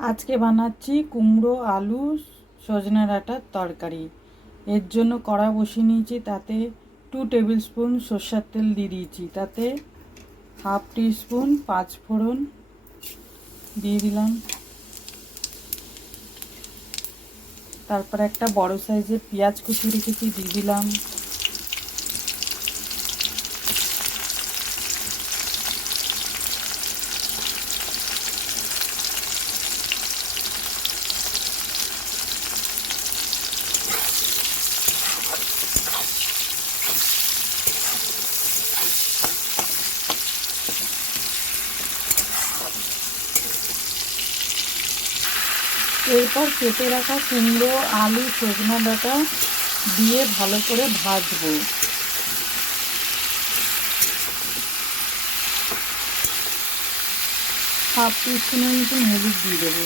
আজকে বানাচ্ছি কুমড়ো আলু সজনে ডাঁটার তরকারি। এর জন্য কড়া বসিয়ে নিয়েছি, তাতে 2 টেবিল স্পুন সরষের তেল দিয়ে দিয়েছি, তাতে হাফ টিস্পুন পাঁচফোড়ন দিয়ে দিলাম, তারপর একটা বড় সাইজের পেঁয়াজ কুচি রেখেছি দিয়ে দিলাম, এরপর কেটে রাখা কুমড়ো আলু সজনে ডাঁটা দিয়ে ভালো করে ভাজবো। হাফ টিস্পুনের মতন হলুদ দিয়ে দেবো।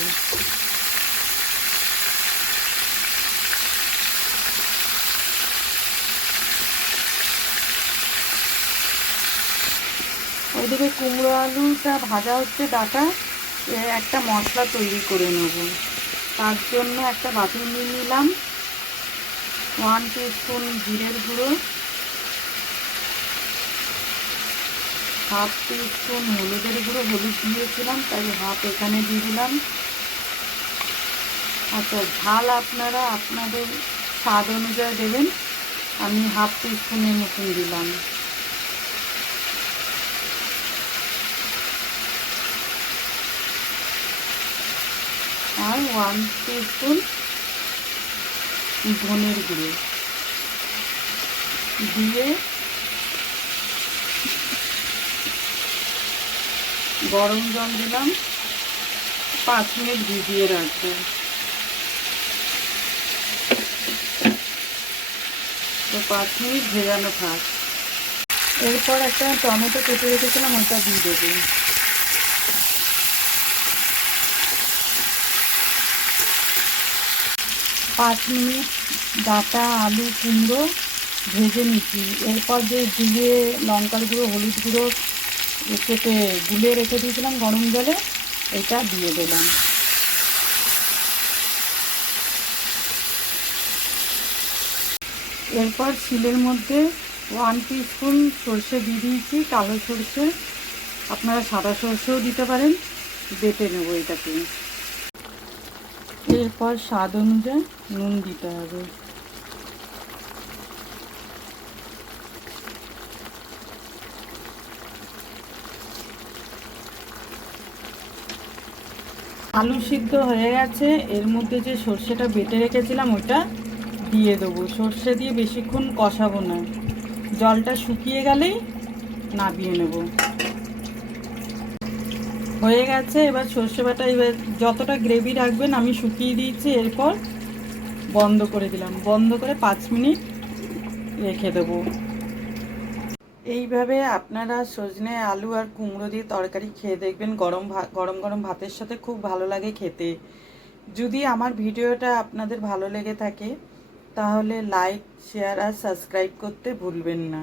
ওইদিকে কুমড়ো আলুটা ভাজা হচ্ছে, ডাঁটা একটা মশলা তৈরি করে নেব। তার জন্য একটা বাটি নিয়ে নিলাম, 1 টিস্পুন জিরের গুঁড়ো, হাফ টিস্পুন হলুদের গুঁড়ো, হলুদ দিয়েছিলাম তাই হাফ এখানে দিয়ে দিলাম। আচ্ছা, ঝাল আপনারা আপনাদের স্বাদ অনুযায়ী দেবেন, আমি হাফ টিস্পুনের মতন দিলাম। আর 1 টিস্পুন ধনের গুঁড়ো দিয়ে গরম জল দিলাম, 5 মিনিট ভিজিয়ে রাখবো। তো 5 মিনিট ভেজানো থাক। এরপর একটা টমেটো কেটে রেখেছিলাম, ওটা দিয়ে দেবো। পাঁচ মিনিট ডাঁটা আলু কুমড়ো ভেজে নিচ্ছি। এরপর যে জিরে লঙ্কার গুঁড়ো হলুদ গুঁড়ো কেটে গুলে রেখে দিয়েছিলাম গরম জলে, এটা দিয়ে দিলাম। এরপর শিলের মধ্যে 1 টিস্পুন সর্ষে দিয়ে দিয়েছি, কালো সর্ষে, আপনারা সাদা সর্ষেও দিতে পারেন। বেটে নেব এটাকে। এরপর স্বাদ অনুযায়ী নুন দিতে হবে। আলু সিদ্ধ হয়ে গেছে, এর মধ্যে যে সর্ষেটা বেটে রেখেছিলাম ওটা দিয়ে দেবো। সর্ষে দিয়ে বেশিক্ষণ কষাবো না, জলটা শুকিয়ে গেলেই নামিয়ে নেব। হয়ে গেছে। এবার সর্ষে বাটা এবার যতটা গ্রেভি রাখবেন আমি শুকিয়ে দিয়েছি। এরপর বন্ধ করে দিলাম, বন্ধ করে 5 মিনিট রেখে দেবো। এইভাবে আপনারা সজনে আলু আর কুমড়ো দিয়ে তরকারি খেয়ে দেখবেন, গরম গরম ভাতের সাথে খুব ভালো লাগে খেতে। যদি আমার ভিডিওটা আপনাদের ভালো লেগে থাকে তাহলে লাইক শেয়ার আর সাবস্ক্রাইব করতে ভুলবেন না।